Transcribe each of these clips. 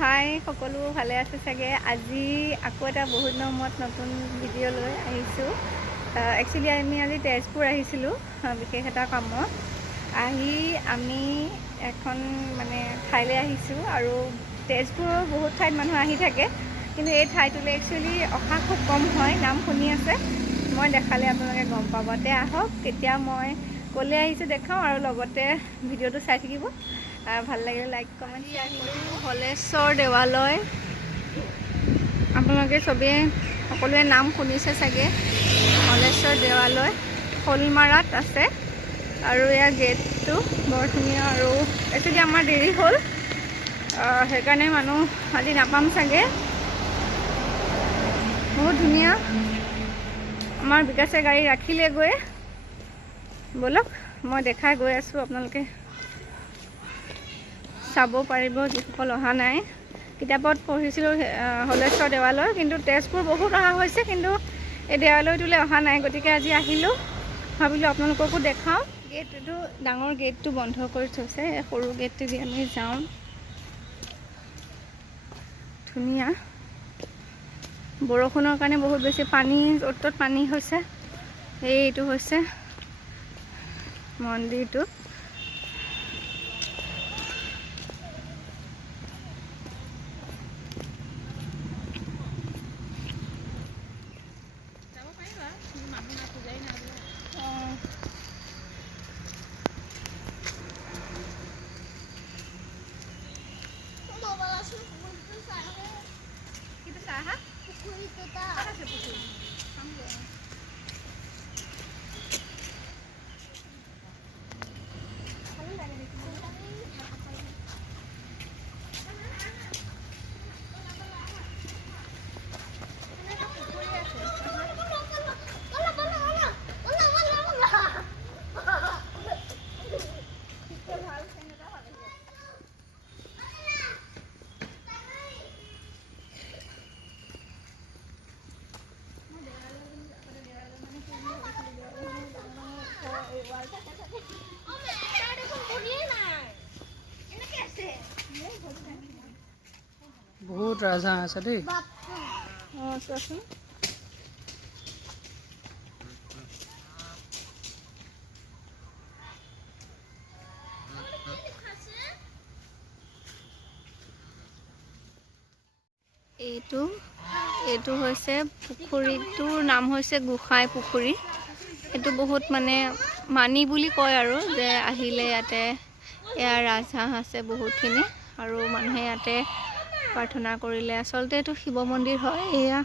হাই সকলো ভালে আছে চাগে। আজি আকৌ এটা বহুত দিনৰ মূৰত নতুন ভিডিঅ' লৈ আহিছোঁ। একচুৱেলি আমি আজি তেজপুৰ আহিছিলোঁ বিশেষ এটা কামত। আহি আমি এখন ঠাইলৈ আহিছোঁ আৰু তেজপুৰৰ বহুত ঠাইত মানুহ আহি থাকে, কিন্তু এই ঠাইটোলৈ একচুৱেলি অহা খুব কম হয়। নাম শুনি আছে, মই দেখালে আপোনালোকে গম পাব। তে আহক, তেতিয়া মই ক'লৈ আহিছোঁ দেখাওঁ আৰু লগতে ভিডিঅ'টো চাই থাকিব। ভাল লাগিলে লাইক কমেণ্ট আহিলোঁ হলেশ্বৰ দেৱালয়। আপোনালোকে চবেই সকলোৱে নাম শুনিছে চাগে। হলেশ্বৰ দেৱালয় শ'লমাৰাত আছে আৰু ইয়াৰ গেটটো বৰ ধুনীয়া। আৰু একচুৱেলি আমাৰ দেৰি হ'ল, সেইকাৰণে মানুহ আজি নাপাম চাগে। বহুত ধুনীয়া। আমাৰ বিকাশে গাড়ী ৰাখিলেগৈ। ব'লক মই দেখাই গৈ আছোঁ, আপোনালোকে চাব পাৰিব যিসকল অহা নাই। কিতাপত পঢ়িছিলোঁ হলেশ্বৰ দেৱালয়, কিন্তু তেজপুৰ বহুত অহা হৈছে, কিন্তু এই দেৱালয়টোলৈ অহা নাই। গতিকে আজি আহিলোঁ, ভাবিলোঁ আপোনালোককো দেখাওঁ। গেটটো ডাঙৰ গেটটো বন্ধ কৰি থৈছে, এই সৰু গেটটো দি আমি যাওঁ। ধুনীয়া। বৰষুণৰ কাৰণে বহুত বেছি পানী, য'ত ত'ত পানী হৈছে। এইটো হৈছে মন্দিৰটো। বহুত ৰাজহাঁহ আছে দেই। চোৱাচোন। এইটো হৈছে পুখুৰীটোৰ নাম হৈছে গোসাঁই পুখুৰী। এইটো বহুত মানি বুলি কয় আৰু, যে আহিলে ইয়াতে এয়া ৰাজহাঁহ আছে বহুতখিনি, আৰু মানুহে ইয়াতে প্ৰাৰ্থনা কৰিলে। আচলতে এইটো শিৱ মন্দিৰ হয়। এয়া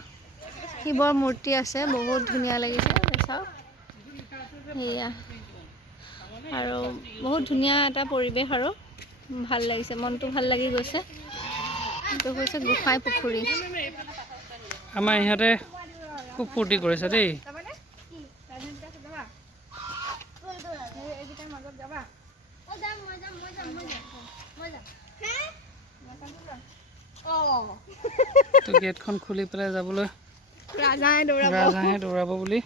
শিৱৰ মূৰ্তি আছে, বহুত ধুনীয়া লাগিছে। চাওক, এয়া আৰু বহুত ধুনীয়া এটা পৰিৱেশ, আৰু ভাল লাগিছে, মনটো ভাল লাগি গৈছে। এইটো হৈছে গোসাঁই পুখুৰী। আমাৰ ইহঁতে খুব ফূৰ্তি কৰিছে দেই। তো গেটখন খুলি পেলাই যাবলৈ ৰাজহাঁহে দৌৰাব বুলি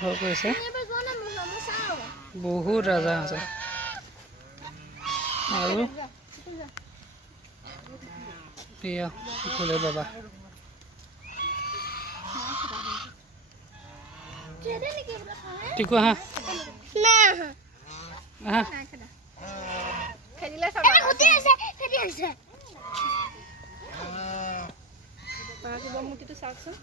ভয় কৰিছে। বহুত ৰাজহাঁহ আছে আৰু এয়া ভোলে বাবা। টিকু আহা, আহা। মূৰ্তিটো চাওকচোন।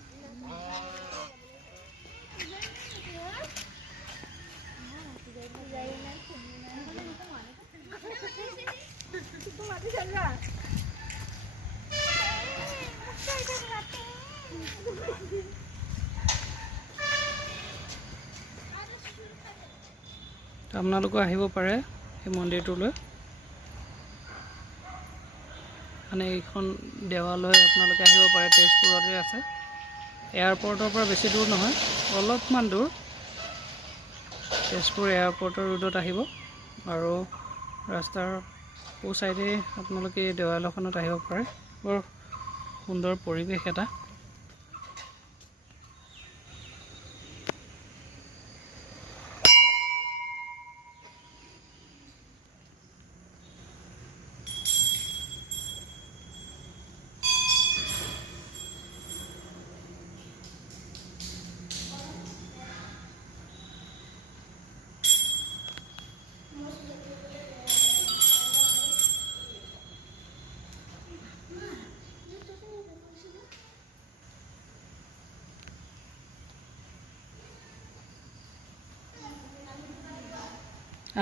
আপোনালোকো আহিব পাৰে এই মন্দিৰটোলৈ। এইখন দেৱালয় আপোনালোকে আহিব পাৰে, তেজপুৰতে আছে। এয়াৰপৰ্টৰ পৰা বেছি দূৰ নহয়, অলপমান দূৰ। তেজপুৰ এয়াৰপৰ্টৰ ৰোডত আহিব, আৰু ৰাস্তাৰ সোঁ চাইডে আপোনালোকে এই দেৱালয়খনত আহিব পাৰে। বৰ সুন্দৰ পৰিৱেশ এটা।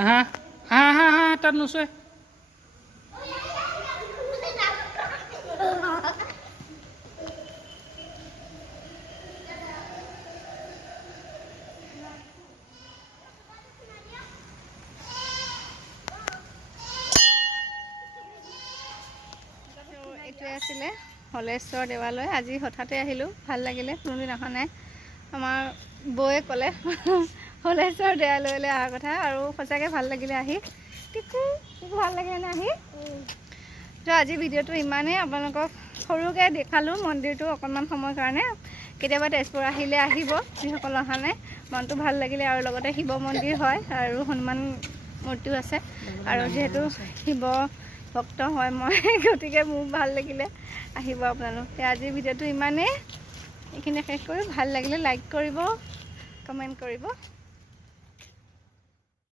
আহা আহা আহা আহা তাত নোচোৱে এইটোৱে আছিলে হলেশ্বৰ দেৱালয়। আজি হঠাতে আহিলোঁ, ভাল লাগিলে, কোনোদিন অহা নাই। আমাৰ বৌয়ে ক'লে হলেশ্বৰ দেৱালয়লৈ অহাৰ কথা, আৰু সঁচাকৈ ভাল লাগিলে আহি। টিকু ভাল লাগিলেনে আহি? তো আজি ভিডিঅ'টো ইমানেই, আপোনালোকক সৰুকৈ দেখালোঁ মন্দিৰটো অকণমান সময়ৰ কাৰণে। কেতিয়াবা তেজপুৰ আহিলে আহিব, যিসকল অহা নাই। মনটো ভাল লাগিলে, আৰু লগতে শিৱ মন্দিৰ হয় আৰু হনুমান মূৰ্তিও আছে, আৰু যিহেতু শিৱ ভক্ত হয় মই, গতিকে মোৰ ভাল লাগিলে। আহিব আপোনালোক। আজিৰ ভিডিঅ'টো ইমানেই, এইখিনি শেষ কৰি ভাল লাগিলে লাইক কৰিব, কমেণ্ট কৰিব।